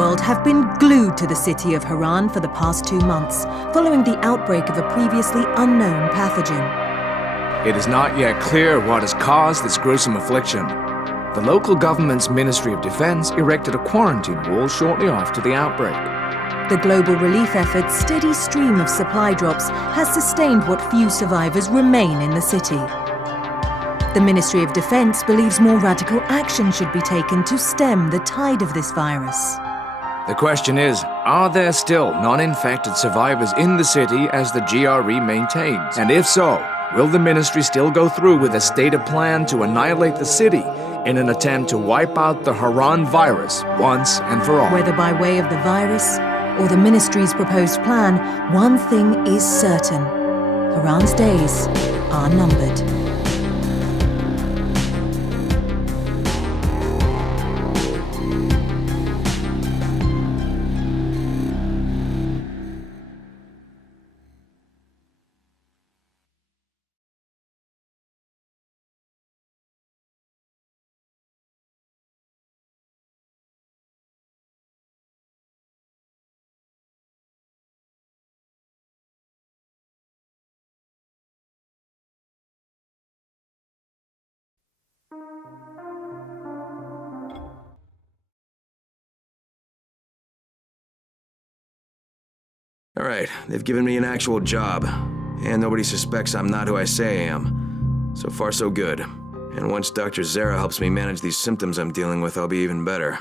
world have been glued to the city of Haran for the past 2 months, following the outbreak of a previously unknown pathogen. It is not yet clear what has caused this gruesome affliction. The local government's Ministry of Defense erected a quarantine wall shortly after the outbreak. The global relief effort's steady stream of supply drops has sustained what few survivors remain in the city. The Ministry of Defense believes more radical action should be taken to stem the tide of this virus. The question is, are there still non-infected survivors in the city as the GRE maintains? And if so, will the ministry still go through with a stated plan to annihilate the city in an attempt to wipe out the Haran virus once and for all? Whether by way of the virus or the ministry's proposed plan, one thing is certain: Haran's days are numbered. Alright, they've given me an actual job, and nobody suspects I'm not who I say I am. So far so good. And once Dr. Zara helps me manage these symptoms I'm dealing with, I'll be even better.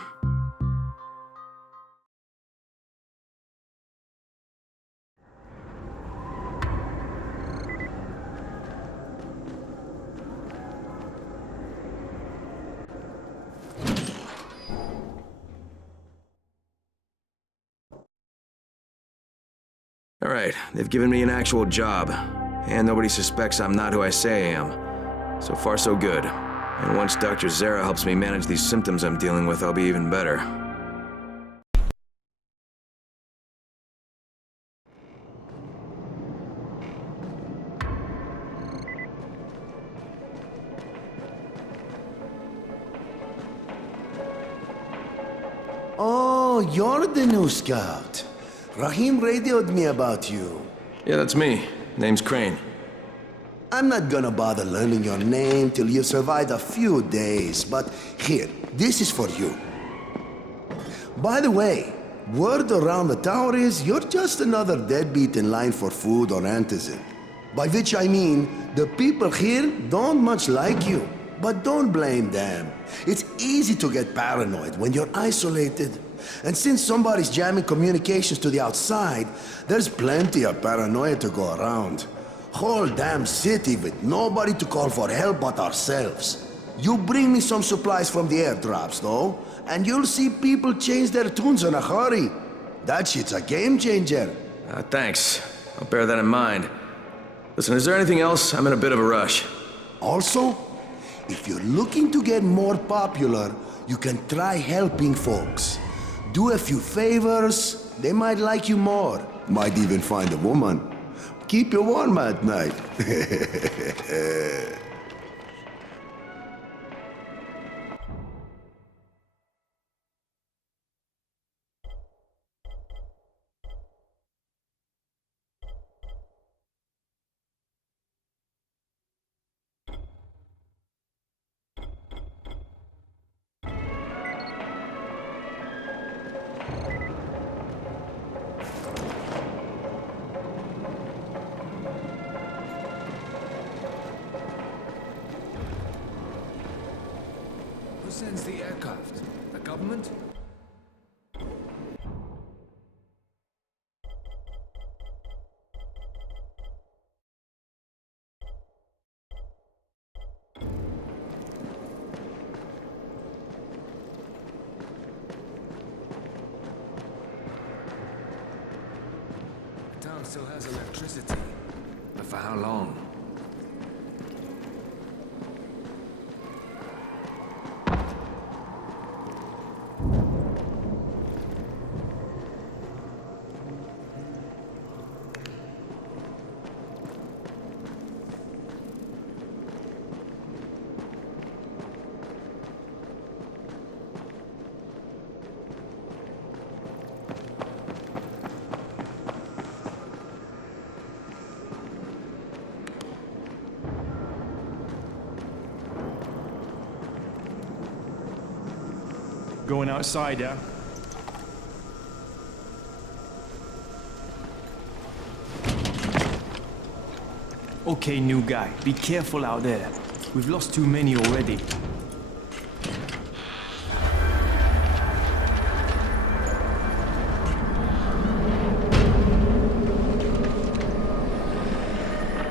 Alright, they've given me an actual job, and nobody suspects I'm not who I say I am. So far so good. And once Dr. Zara helps me manage these symptoms I'm dealing with, I'll be even better. Oh, you're the new scout. Rahim radioed me about you. Yeah, that's me. Name's Crane. I'm not gonna bother learning your name till you've survived a few days, but here, this is for you. By the way, word around the tower is you're just another deadbeat in line for food or antizin. By which I mean, the people here don't much like you. But don't blame them. It's easy to get paranoid when you're isolated. And since somebody's jamming communications to the outside, there's plenty of paranoia to go around. Whole damn city with nobody to call for help but ourselves. You bring me some supplies from the airdrops, though, and you'll see people change their tunes in a hurry. That shit's a game changer. Thanks. I'll bear that in mind. Listen, is there anything else? I'm in a bit of a rush. Also, if you're looking to get more popular, you can try helping folks. Do a few favors, they might like you more. Might even find a woman. Keep you warm at night. Who sends the aircraft? The government? The town still has electricity, but for how long? Going outside, yeah? Okay, new guy, be careful out there. We've lost too many already.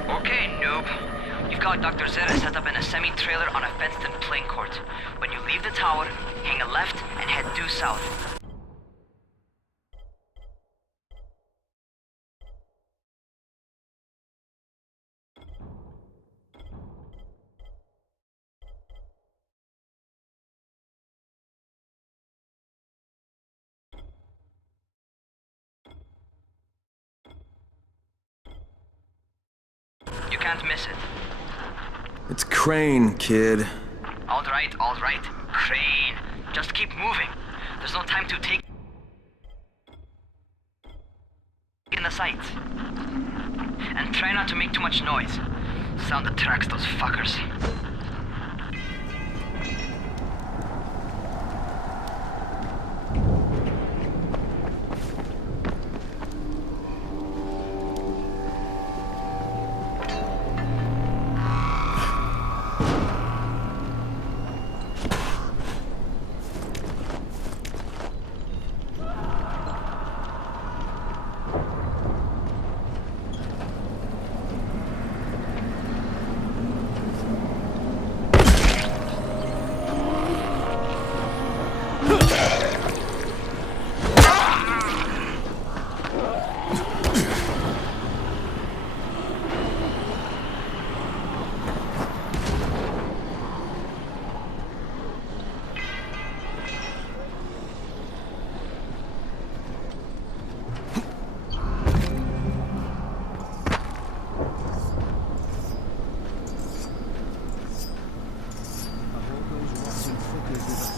Okay, noob. You've got Dr. Zeta set up in a semi-trailer on a fenced-in playing court. When you leave the tower, hang a left and head due south. You can't miss it. It's Crane, kid. All right. Crane. Just keep moving. There's no time to take in the sights. And try not to make too much noise. Sound attracts those fuckers.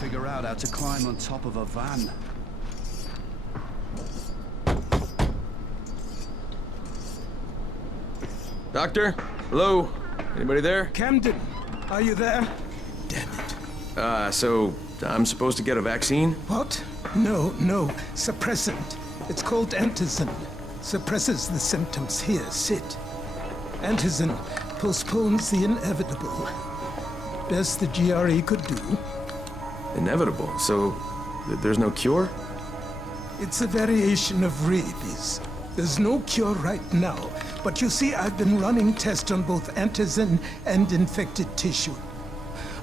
Figure out how to climb on top of a van. Doctor? Hello? Anybody there? Camden, are you there? Damn it. So I'm supposed to get a vaccine? What? No. Suppressant. It's called Antizin. Suppresses the symptoms. Here, sit. Antizin postpones the inevitable. Best the GRE could do. Inevitable? So there's no cure? It's a variation of rabies. There's no cure right now, but you see, I've been running tests on both antizin and infected tissue.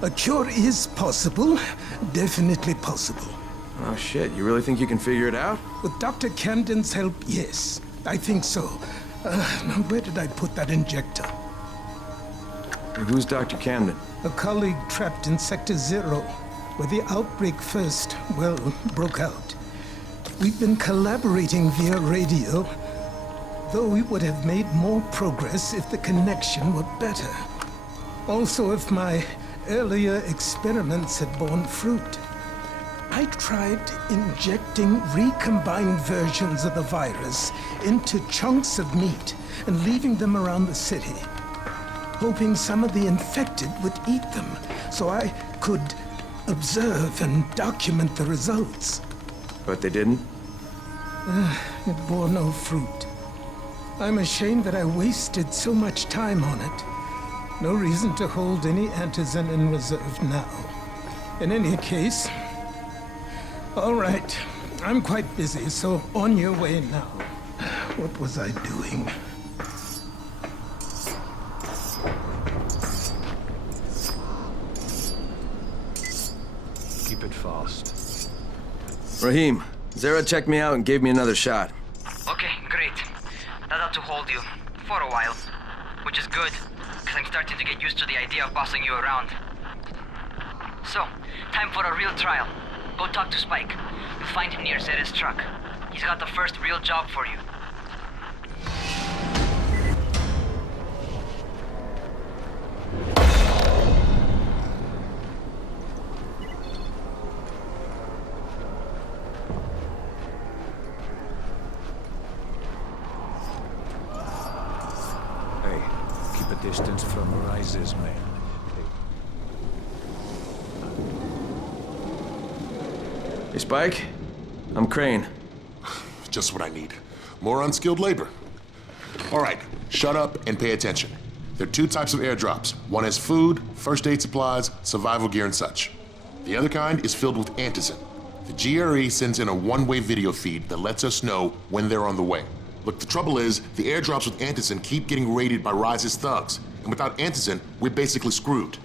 A cure is possible, definitely possible. Oh shit, you really think you can figure it out? With Dr. Camden's help, yes, I think so. Now, where did I put that injector? Who's Dr. Camden? A colleague trapped in Sector 0, where the outbreak first, broke out. We've been collaborating via radio, though we would have made more progress if the connection were better. Also, if my earlier experiments had borne fruit. I tried injecting recombined versions of the virus into chunks of meat and leaving them around the city, hoping some of the infected would eat them so I could observe and document the results. But they didn't? It bore no fruit. I'm ashamed that I wasted so much time on it. No reason to hold any antizin in reserve now. In any case, all right, I'm quite busy, so on your way now. What was I doing? Keep it fast. Rahim, Zara checked me out and gave me another shot. Okay, great. That ought to hold you. For a while. Which is good, because I'm starting to get used to the idea of bossing you around. So, time for a real trial. Go talk to Spike. You'll find him near Zeta's truck. He's got the first real job for you. Hey, keep a distance from Rise's men. Hey, Spike? I'm Crane. Just what I need. More unskilled labor. All right, shut up and pay attention. There are 2 types of airdrops. One has food, first aid supplies, survival gear, and such. The other kind is filled with antizin. The GRE sends in a one-way video feed that lets us know when they're on the way. Look, the trouble is, the airdrops with antizin keep getting raided by Rise's thugs, and without antizin, we're basically screwed.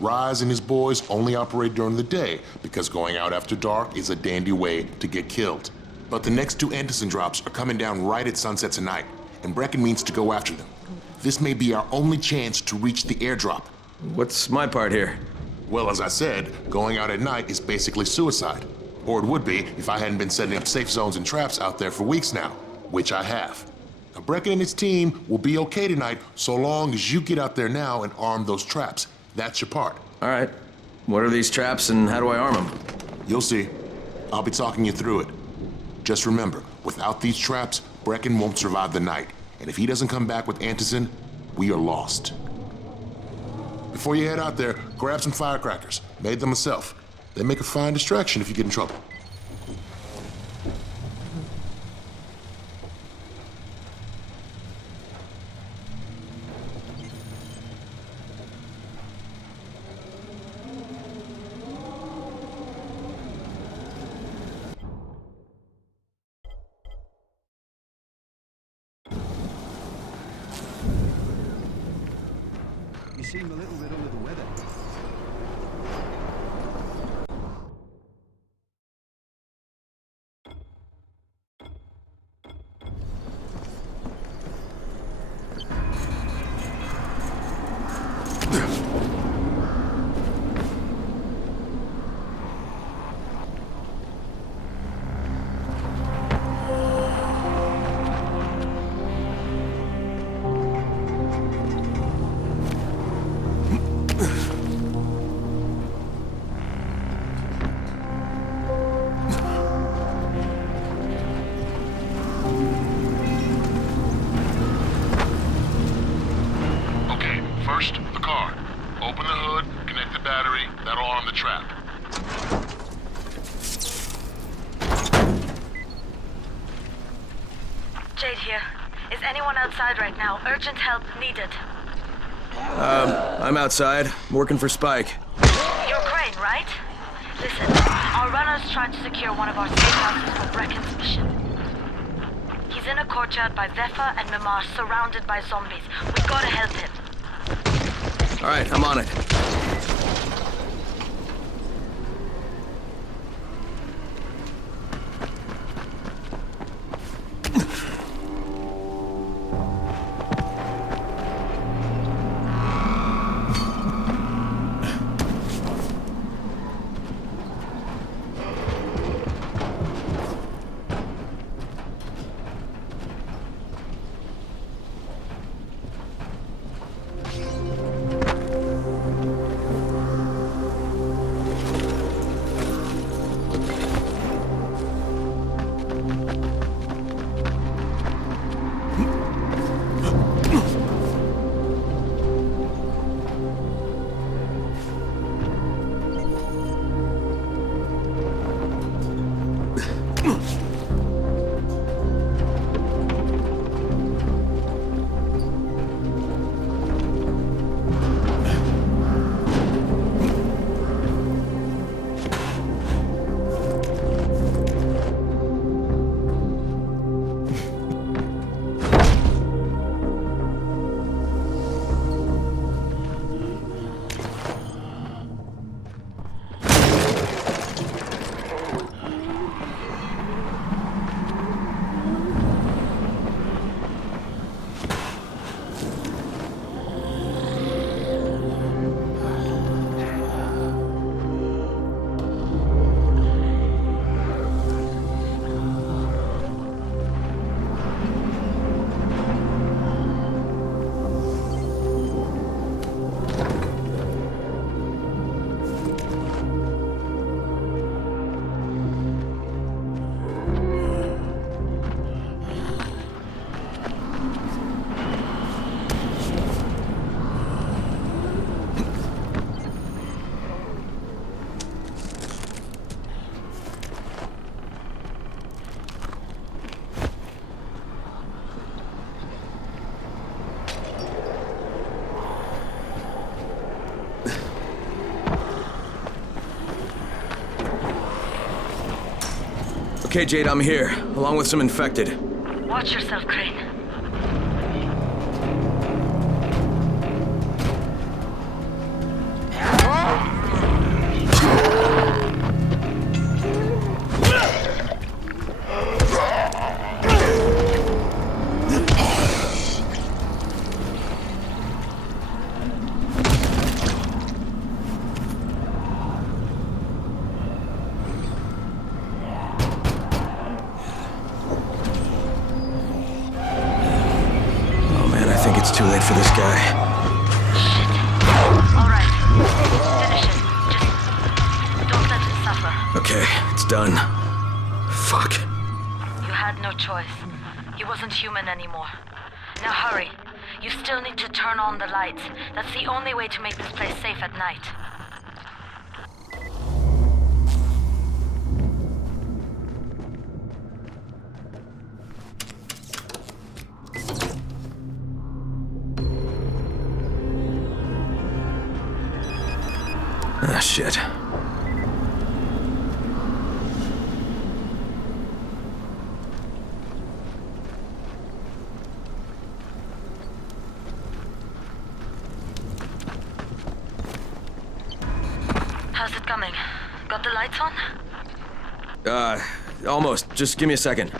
Rise and his boys only operate during the day because going out after dark is a dandy way to get killed. But the next 2 antizin drops are coming down right at sunset tonight, and Brecken means to go after them. This may be our only chance to reach the airdrop. What's my part here? Well, as I said, going out at night is basically suicide. Or it would be if I hadn't been setting up safe zones and traps out there for weeks now, which I have. Now, Brecken and his team will be okay tonight so long as you get out there now and arm those traps. That's your part. All right. What are these traps and how do I arm them? You'll see. I'll be talking you through it. Just remember, without these traps, Brecken won't survive the night. And if he doesn't come back with antizin, we are lost. Before you head out there, grab some firecrackers. Made them myself. They make a fine distraction if you get in trouble. You seem a little bit under the weather. First, the car. Open the hood, connect the battery, that'll arm the trap. Jade here. Is anyone outside right now? Urgent help needed. I'm outside, working for Spike. You're Crane, right? Listen, our runner's trying to secure one of our safe houses for Brecken's mission. He's in a courtyard by Vefa and Mimar, surrounded by zombies. We've gotta help him. All right, I'm on it. Okay, Jade, I'm here, along with some infected. Watch yourself, Crane. It's too late for this guy. All right. Finish it. Just don't let him suffer. Okay, it's done. Fuck. You had no choice. He wasn't human anymore. Now hurry. You still need to turn on the lights. That's the only way to make this place safe at night. Ah, shit. How's it coming? Got the lights on? Almost. Just give me a second.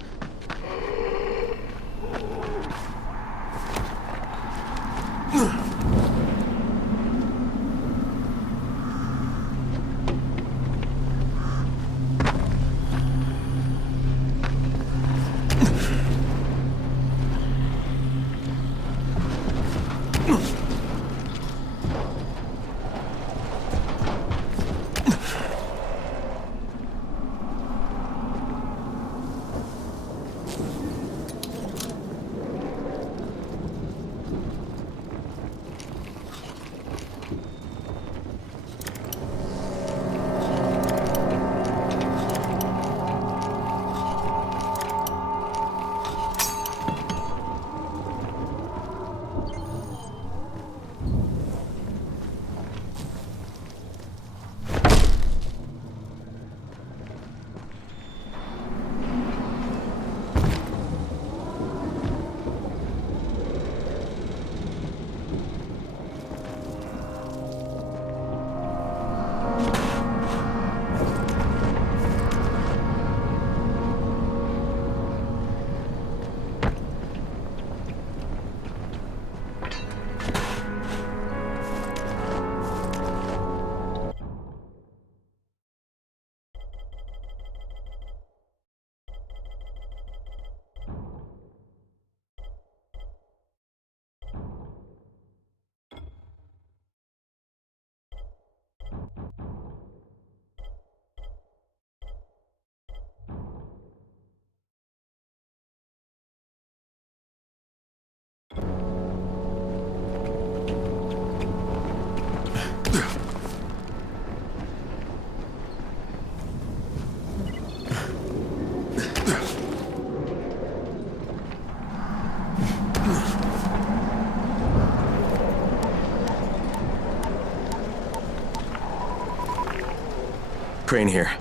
Crane here.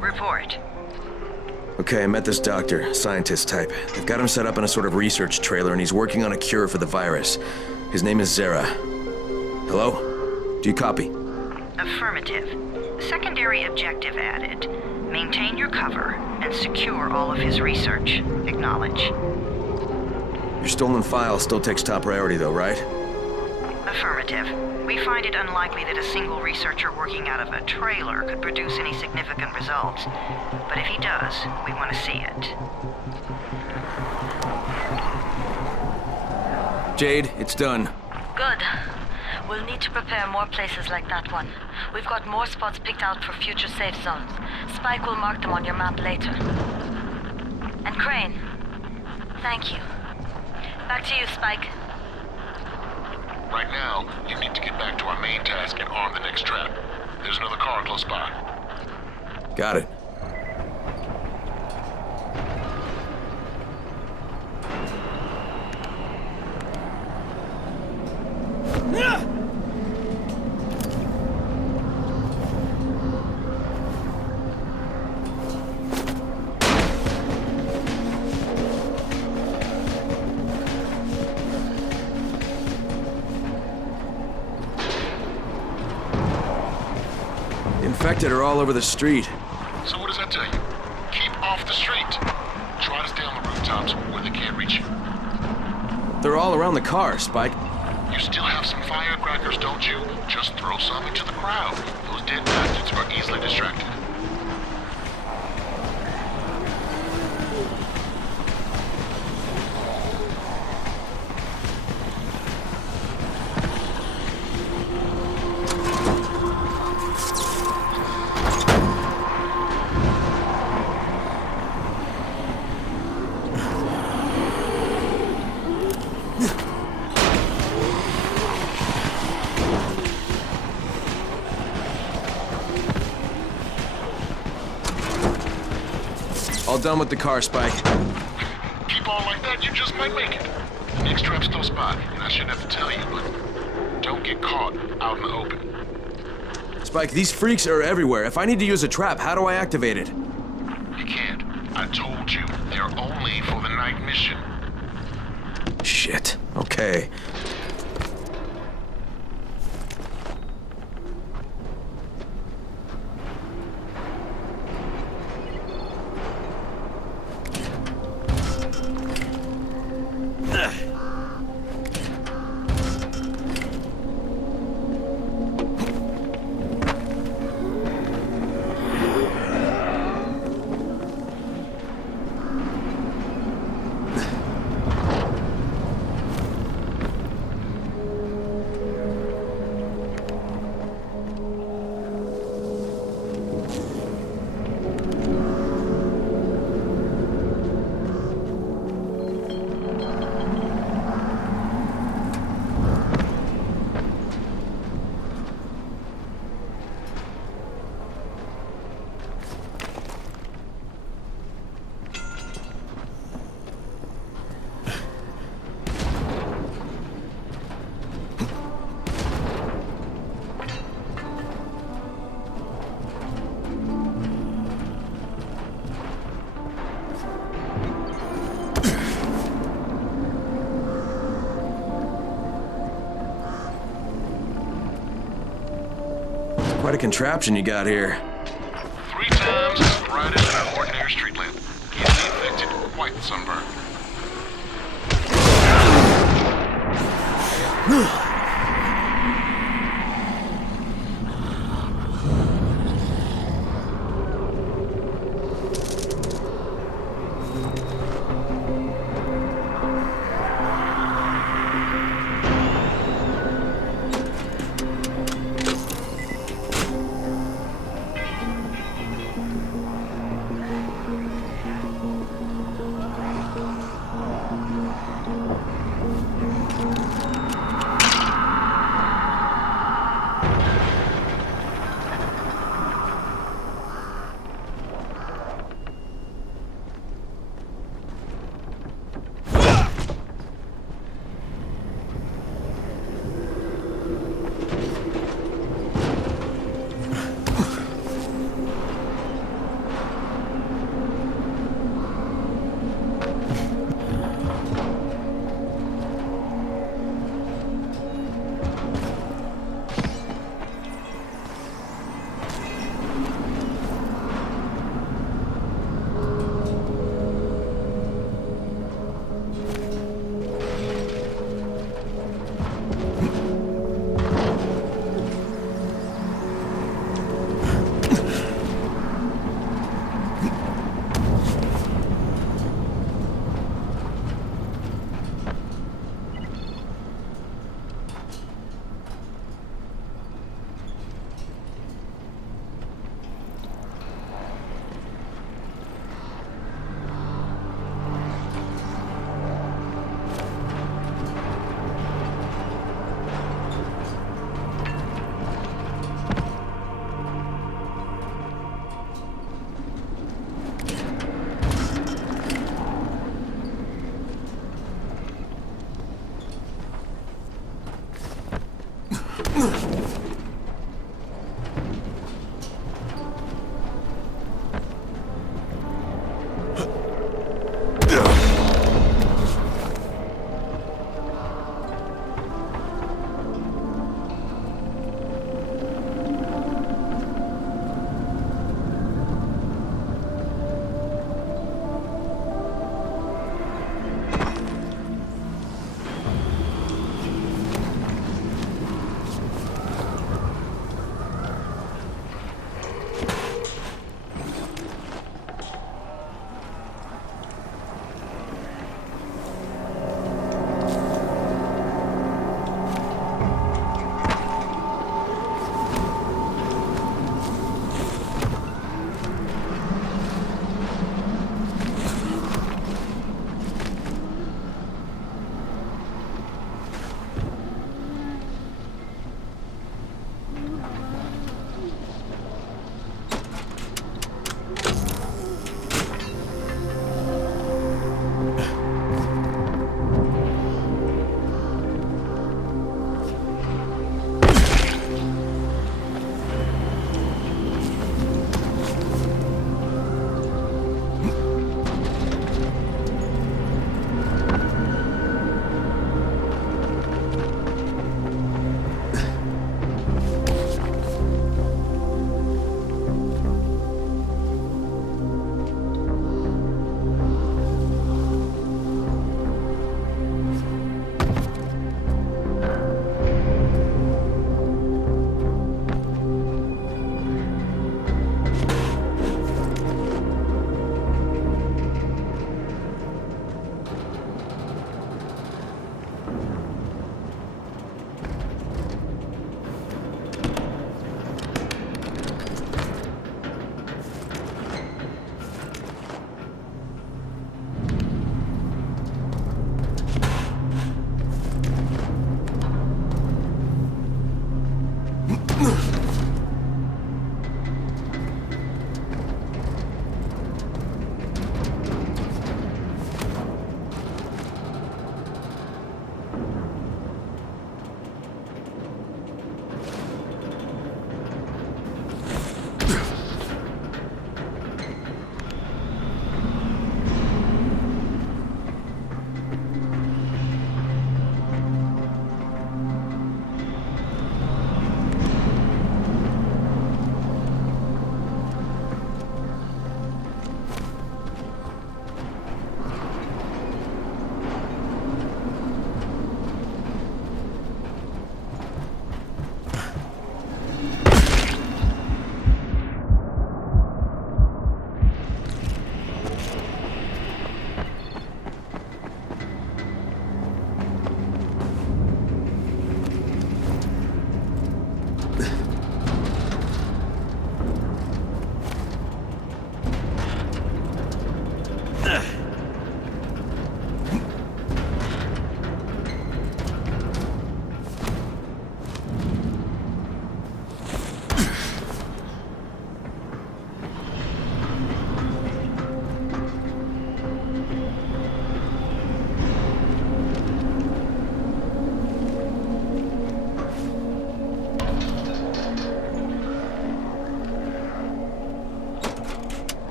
Report. Okay, I met this doctor, scientist type. They've got him set up in a sort of research trailer, and he's working on a cure for the virus. His name is Zere. Hello? Do you copy? Affirmative. Secondary objective added. Maintain your cover and secure all of his research. Acknowledge. Your stolen file still takes top priority though, right? Affirmative. We find it unlikely that a single researcher working out of a trailer could produce any significant results. But if he does, we want to see it. Jade, it's done. Good. We'll need to prepare more places like that one. We've got more spots picked out for future safe zones. Spike will mark them on your map later. And Crane, thank you. Back to you, Spike. Right now, you need to get back to our main task and arm the next trap. There's another car close by. Got it. infected are all over the street. So what does that tell you? Keep off the street. Try to stay on the rooftops where they can't reach you. They're all around the car, Spike. You still have some firecrackers, don't you? Just throw some into the crowd. Those dead bastards are easily distracted. All done with the car, Spike. Keep on like that, you just might make it. The next trap's close by, and I shouldn't have to tell you, but don't get caught out in the open. Spike, these freaks are everywhere. If I need to use a trap, how do I activate it? You can't. I told you, they're only for the night mission. Shit. Okay. Quite a contraption you got here. 3 times as bright as an ordinary street lamp. Easily infected, quite the sunburn.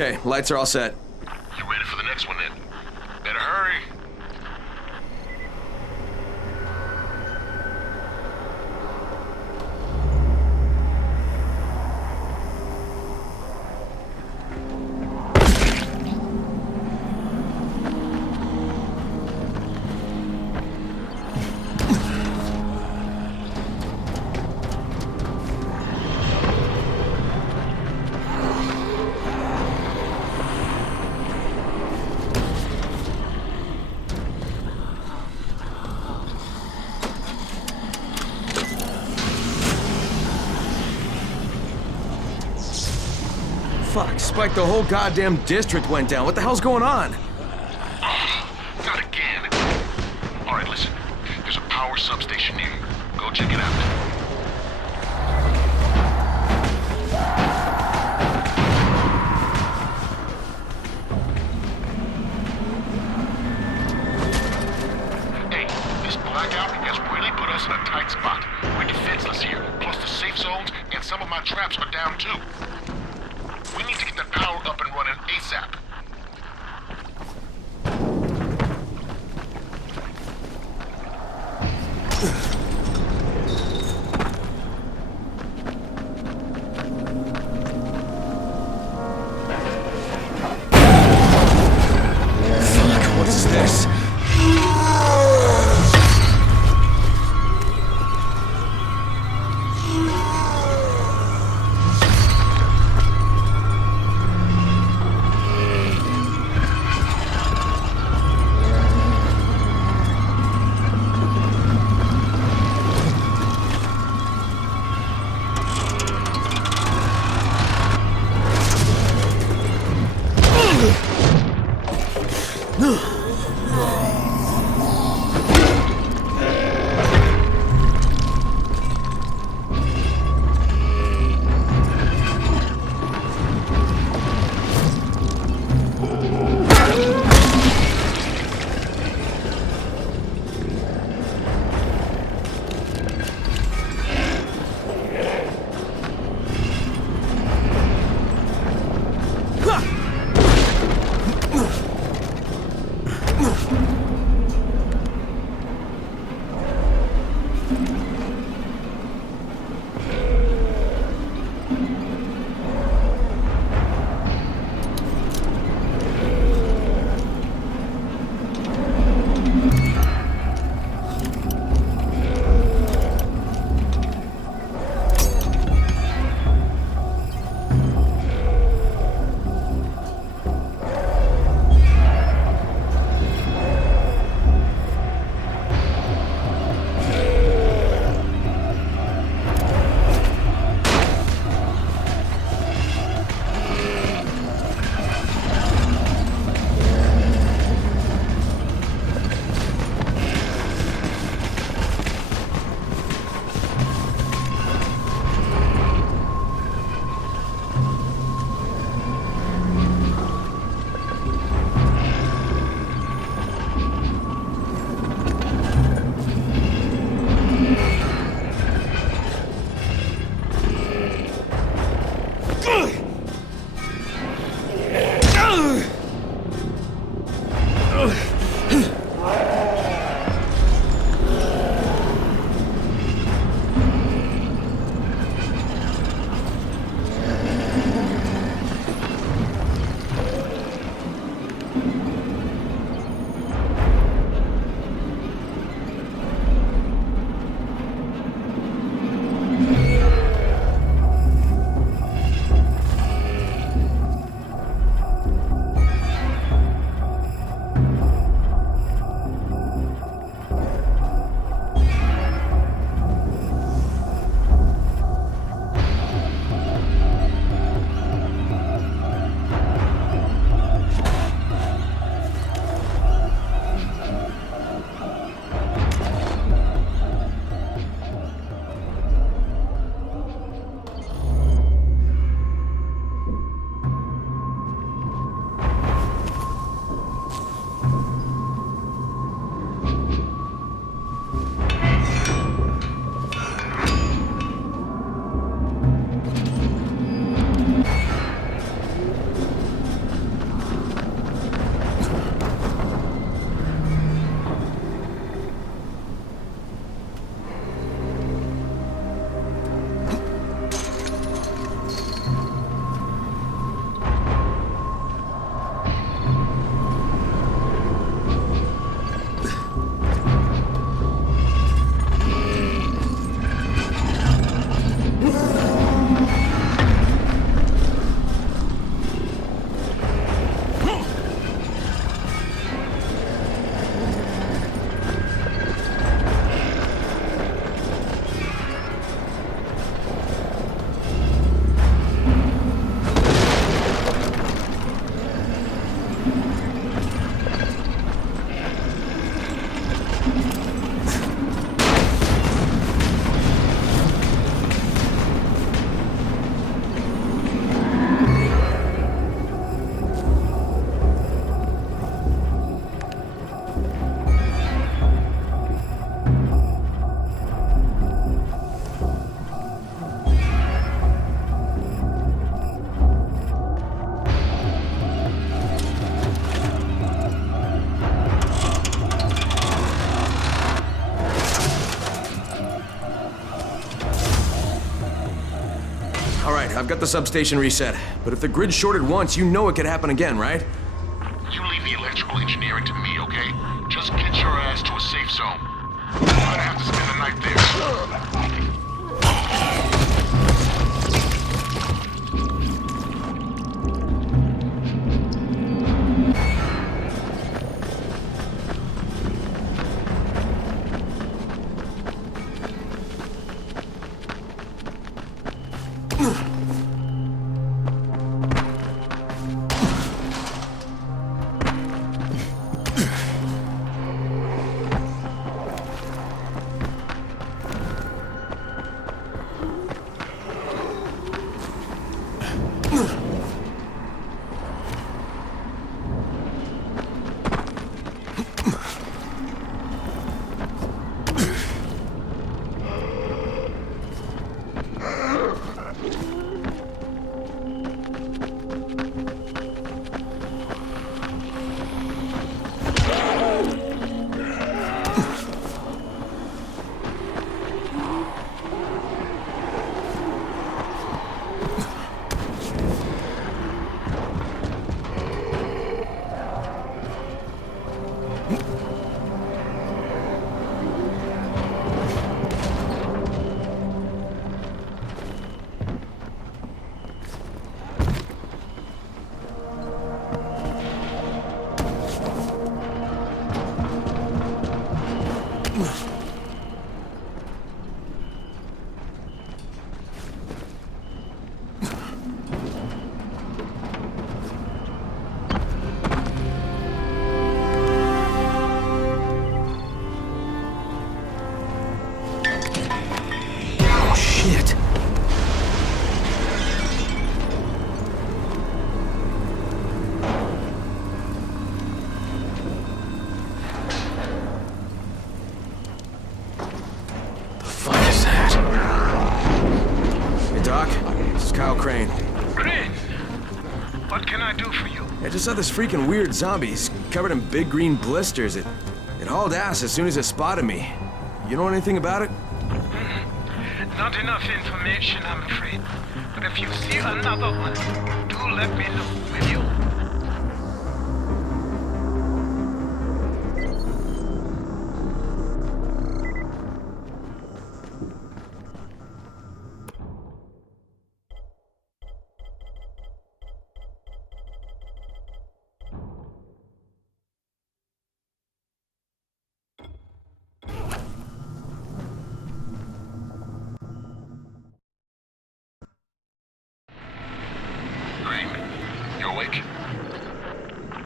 Okay, lights are all set. You ready for the next one then? Better hurry. Fuck, Spike, the whole goddamn district went down. What the hell's going on? Not again. All right, listen. There's a power substation near you. Go check it out. Hey, this blackout has really put us in a tight spot. We're defenseless here. Plus the safe zones and some of my traps are down too. We need to get that power up and running ASAP. Fuck, what is this? I've got the substation reset, but if the grid shorted once, you know it could happen again, right? You leave the electrical engineering to me, okay? Just get your ass to a safe zone. You're gonna have to spend the night there. I just saw this freaking weird zombie. He's covered in big green blisters. It hauled ass as soon as it spotted me. You know anything about it? Not enough information, I'm afraid. But if you see another one, do let me know, will you?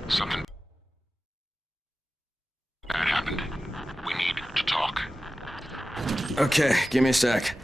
Something bad happened. We need to talk. Okay, give me a sec.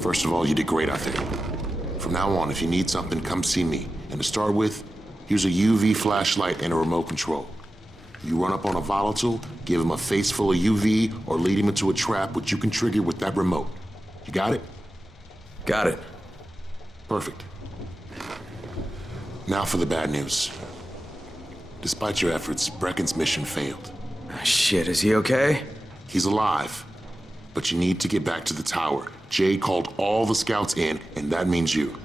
First of all, you did great out there. From now on, if you need something, come see me. And to start with, here's a UV flashlight and a remote control. You run up on a volatile, give him a face full of UV, or lead him into a trap which you can trigger with that remote. You got it? Got it. Perfect. Now for the bad news. Despite your efforts, Brecken's mission failed. Shit, is he okay? He's alive. But you need to get back to the tower. Jade called all the scouts in, and that means you.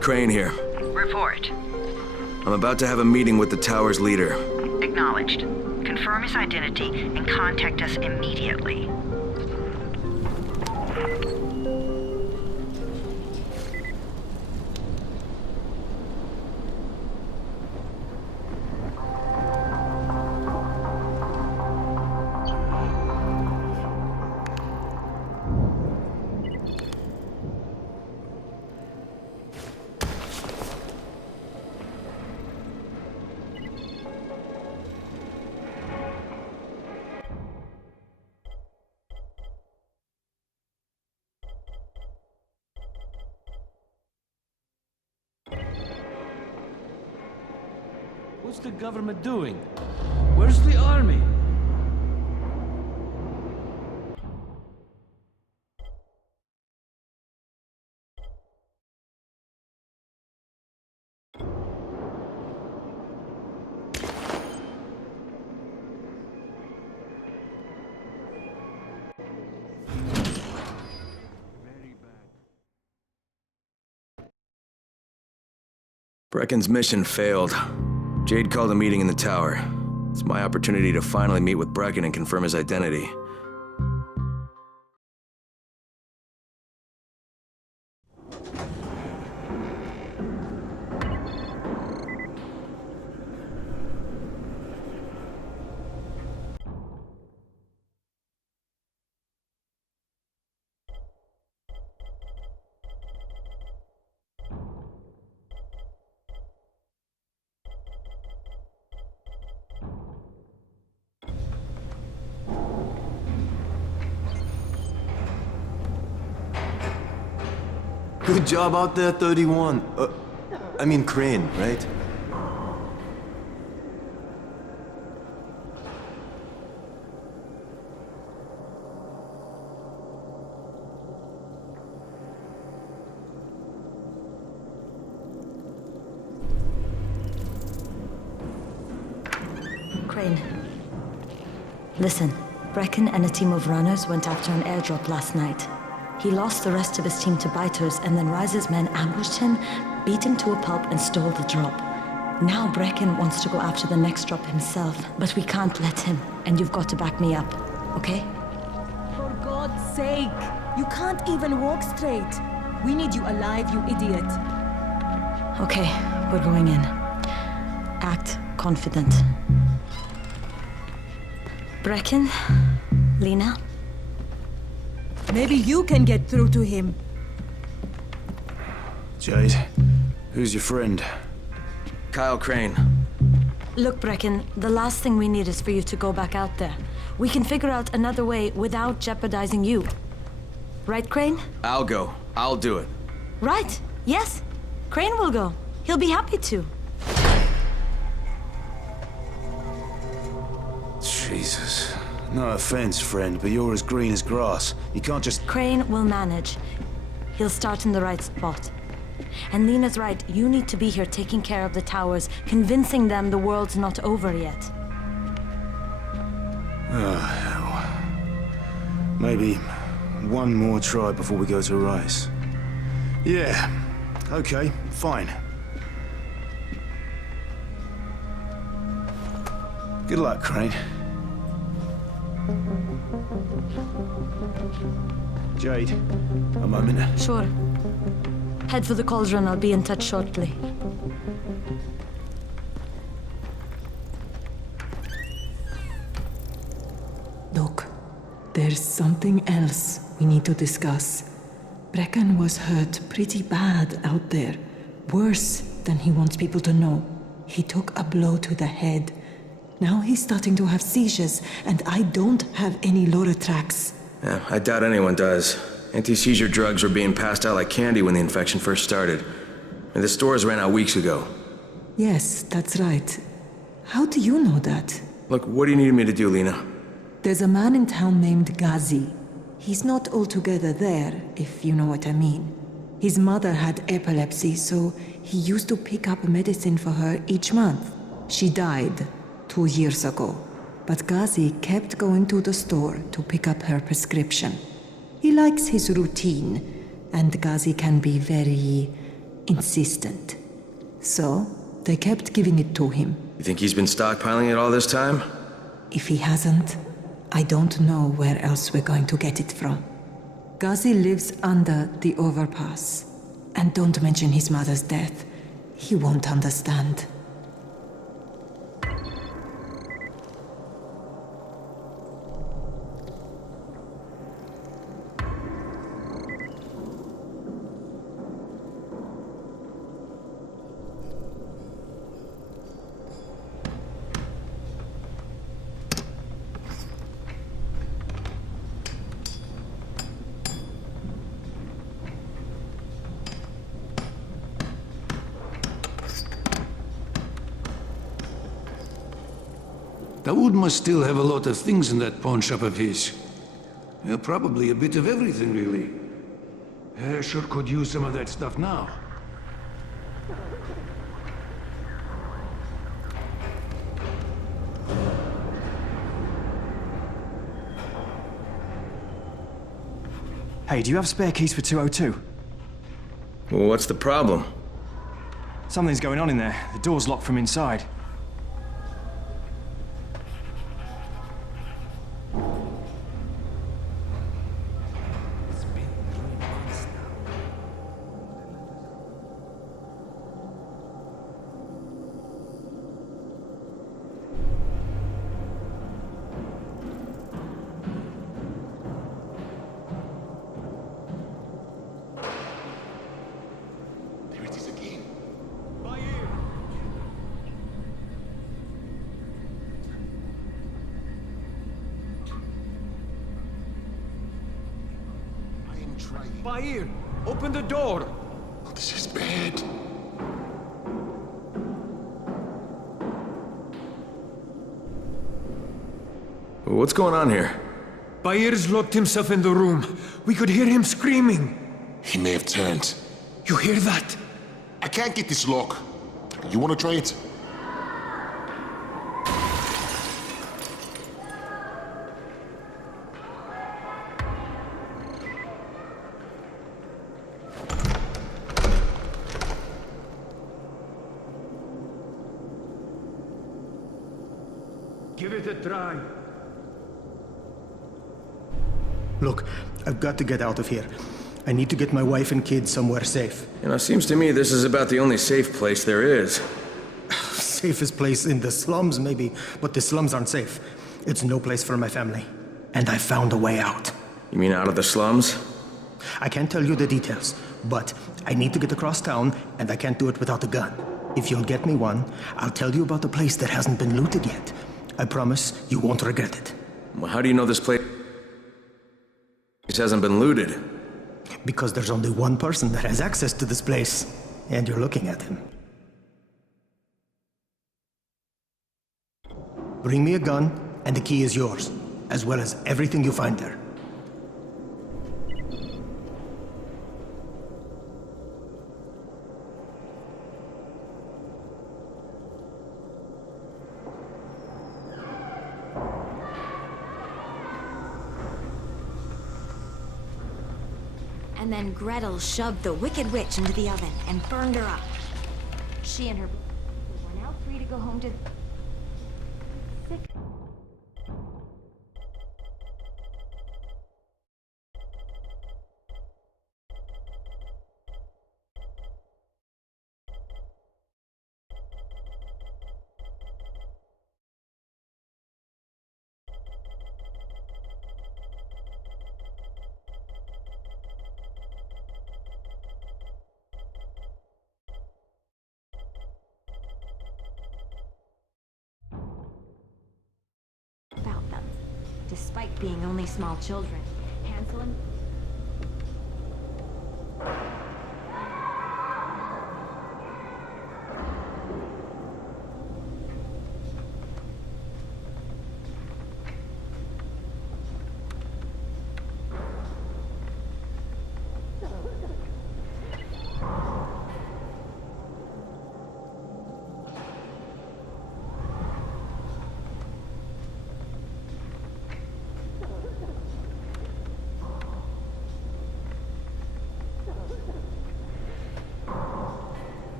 Crane here. Report. I'm about to have a meeting with the tower's leader. Acknowledged. Confirm his identity and contact us immediately. What's the government doing? Where's the army? Brecken's mission failed. Jade called a meeting in the tower. It's my opportunity to finally meet with Brecken and confirm his identity. Good job out there, 31. I mean Crane, right? Crane. Listen, Brecken and a team of runners went after an airdrop last night. He lost the rest of his team to biters, and then Rise's men ambushed him, beat him to a pulp, and stole the drop. Now Brecken wants to go after the next drop himself, but we can't let him, and you've got to back me up, okay? For God's sake! You can't even walk straight. We need you alive, you idiot. Okay, we're going in. Act confident. Brecken, Lena. Maybe you can get through to him. Jade, who's your friend? Kyle Crane. Look, Brecken, the last thing we need is for you to go back out there. We can figure out another way without jeopardizing you. Right, Crane? I'll go. I'll do it. Right. Yes. Crane will go. He'll be happy to. Jesus. No offense, friend, but you're as green as grass. You can't just... Crane will manage. He'll start in the right spot. And Lena's right, you need to be here taking care of the towers, convincing them the world's not over yet. Oh, hell. Maybe one more try before we go to Rice. Yeah, okay, fine. Good luck, Crane. Jade, a moment. Sure. Head for the cauldron, I'll be in touch shortly. Look, there's something else we need to discuss. Brecken was hurt pretty bad out there. Worse than he wants people to know. He took a blow to the head. Now he's starting to have seizures, and I don't have any Loratrax. Yeah, I doubt anyone does. Anti-seizure drugs were being passed out like candy when the infection first started. And the stores ran out weeks ago. Yes, that's right. How do you know that? Look, what do you need me to do, Lena? There's a man in town named Ghazi. He's not altogether there, if you know what I mean. His mother had epilepsy, so he used to pick up medicine for her each month. She died 2 years ago, but Ghazi kept going to the store to pick up her prescription. He likes his routine, and Ghazi can be very insistent. So, they kept giving it to him. You think he's been stockpiling it all this time? If he hasn't, I don't know where else we're going to get it from. Ghazi lives under the overpass. And don't mention his mother's death. He won't understand. Dawood must still have a lot of things in that pawn shop of his. Well, probably a bit of everything, really. Sure could use some of that stuff now. Hey, do you have spare keys for 202? Well, what's the problem? Something's going on in there. The door's locked from inside. Bahir, open the door! Oh, this is bad. What's going on here? Bahir's locked himself in the room. We could hear him screaming. He may have turned. You hear that? I can't get this lock. You want to try it? Give it a try. Look, I've got to get out of here. I need to get my wife and kids somewhere safe. You know, seems to me this is about the only safe place there is. Safest place in the slums, maybe, but the slums aren't safe. It's no place for my family. And I found a way out. You mean out of the slums? I can't tell you the details, but I need to get across town, and I can't do it without a gun. If you'll get me one, I'll tell you about the place that hasn't been looted yet. I promise you won't regret it. Well, how do you know this place hasn't been looted? Because there's only one person that has access to this place, and you're looking at him. Bring me a gun, and the key is yours, as well as everything you find there. And then Gretel shoved the Wicked Witch into the oven and burned her up. She and her were now free to go home to... sick. About them, despite being only small children. Hansel and...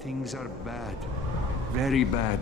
Things are bad. Very bad.